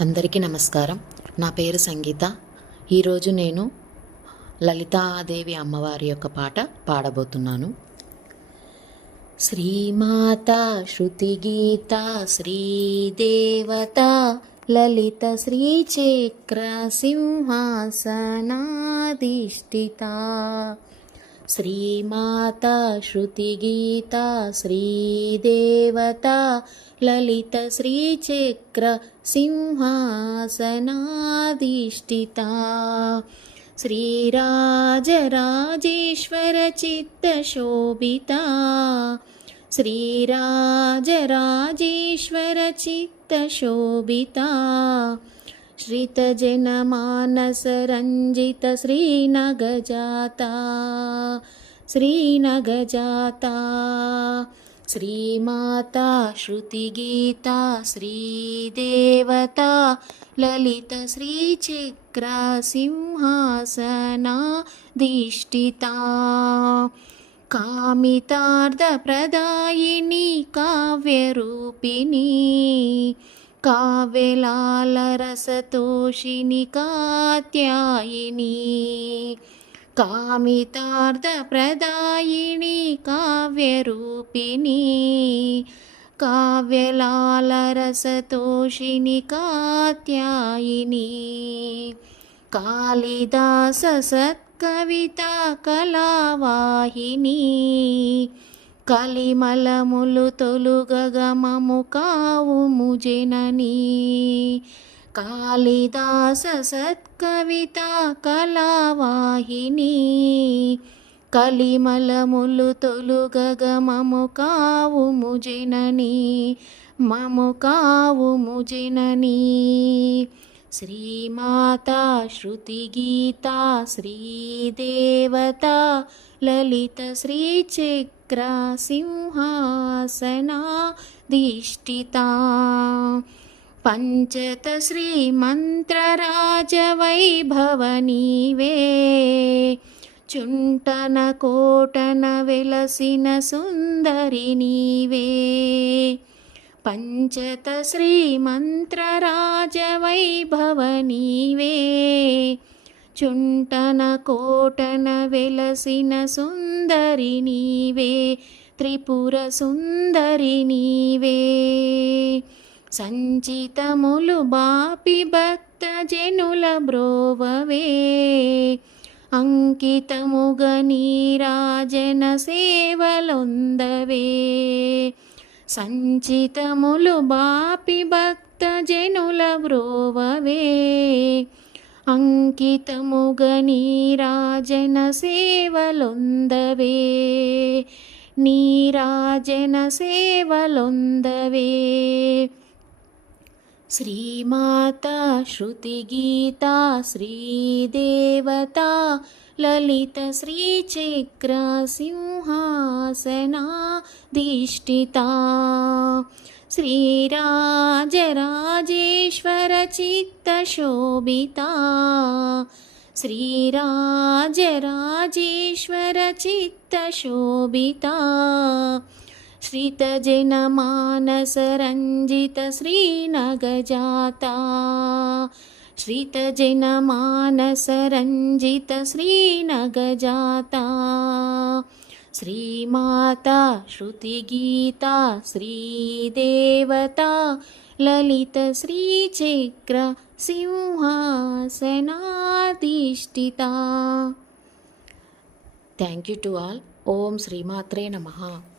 అందరికీ నమస్కారం. నా పేరు సంగీత. ఈరోజు నేను లలితాదేవి అమ్మవారి యొక్క పాట పాడబోతున్నాను. శ్రీమాత శృతిగీత శ్రీదేవత లలిత శ్రీచక్ర సింహాసనాధిష్ఠిత. శ్రీమాత శృతిగీత శ్రీదేవత లలిత శ్రీచక్ర సింహాసనాధిష్ఠిత. శ్రీరాజరాజేశ్వర చిత్తశోభిత. శ్రీరాజరాజేశ్వర చిత్తశోభిత. श्रितजनमानसरञ्जित श्रीनगजाता. श्रीनगजाता श्रीमाता श्रुतिगीता श्रीदेवता ललित श्रीचक्र सिंहासनाधिष्ठिता. कामितार्थप्रदायिनी काव्यरूपिणी. काव्यलालरसतोषिणी कात्यायिनी. कामितार्थप्रदायिनी काव्यरूपिणी. काव्यलालरसतोषिणी कात्यायिनी. कालिदास सत्कविता कलावाहिनी. కలిమలములు తొలుగగమము కావుము జననీ. కాళిదాస సత్కవిత కళావాహిని. కలిమలములు తొలుగగమము కావుము జననీ. మము కావుము జననీ. శ్రీమాతా శృతిగీతా శ్రీదేవత లలిత శ్రీచక్ర సింహాసనాధిష్ఠితా. పంచత శ్రీమంత్రరాజవైభవ నీవే. చుంటన కోటన వెలసిన సుందరి నీవే. పంచత శ్రీమంత్రరాజవైభవ నీవే. చుంటన కోటన వెలసిన సుందరి నీవే. త్రిపుర సుందరి నీవే. సంచితములు బాపి భక్త జనుల బ్రోవవే. అంకితముగ నీరాజన సేవలొందవే. సంచితములు బాపి భక్త జనుల బ్రోవవే. అంకితముగ నీరాజన సేవలొందవే. నీరాజన సేవలొందవే. శ్రీమాతా శృతిగీతా శ్రీదేవతా లలిత శ్రీచక్ర సింహాసనాధిష్ఠితా. శ్రీరాజరాజేశ్వర చిత్తశోభితా. శ్రీరాజరాజేశ్వర చిత్తశోభితా. श्रितजनमानसरञ्जित श्रीनगजाता. श्रितजनमानसरञ्जित श्रीनगजाता. श्रीमाता श्रुतिगीता श्रीदेवता ललित श्रीचक्र सिंहासनाधिष्ठिता. Thank you to all. ఓం శ్రీమాత్రే నమః.